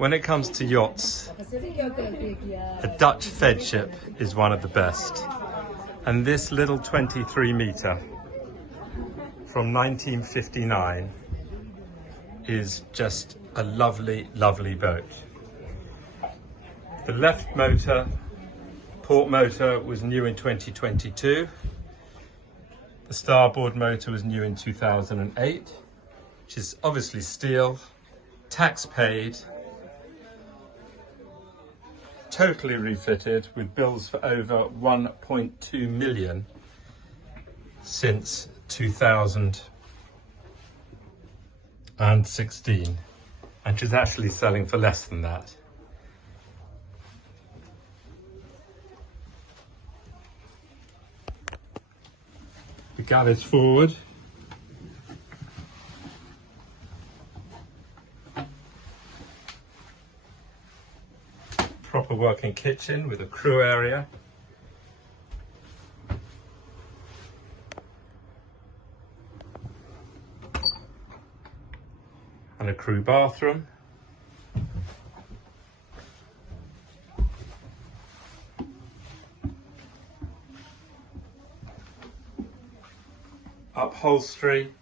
When it comes to yachts, a Dutch Feadship is one of the best. And this little 23 metre from 1959 is just a lovely, lovely boat. The left motor, port motor, was new in 2022. The starboard motor was new in 2008, which is obviously steel, tax paid, totally refitted with bills for over 1.2 million since 2016, and she's actually selling for less than that. The galley's forward. Proper working kitchen with a crew area. And a crew bathroom. Upholstery,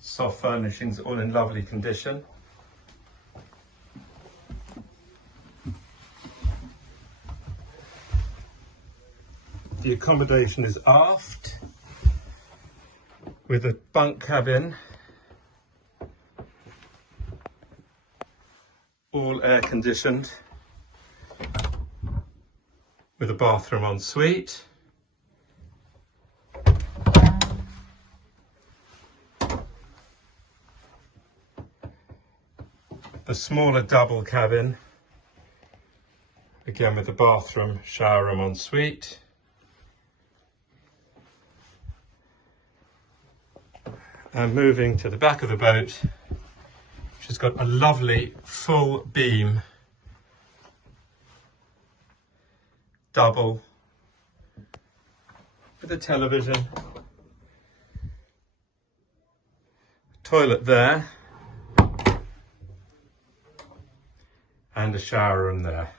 soft furnishings, all in lovely condition. The accommodation is aft with a bunk cabin, all air conditioned, with a bathroom en suite. The smaller double cabin, again with a bathroom, shower room en suite. And moving to the back of the boat, she's got a lovely full beam, double, with a television, toilet there, and a shower room there.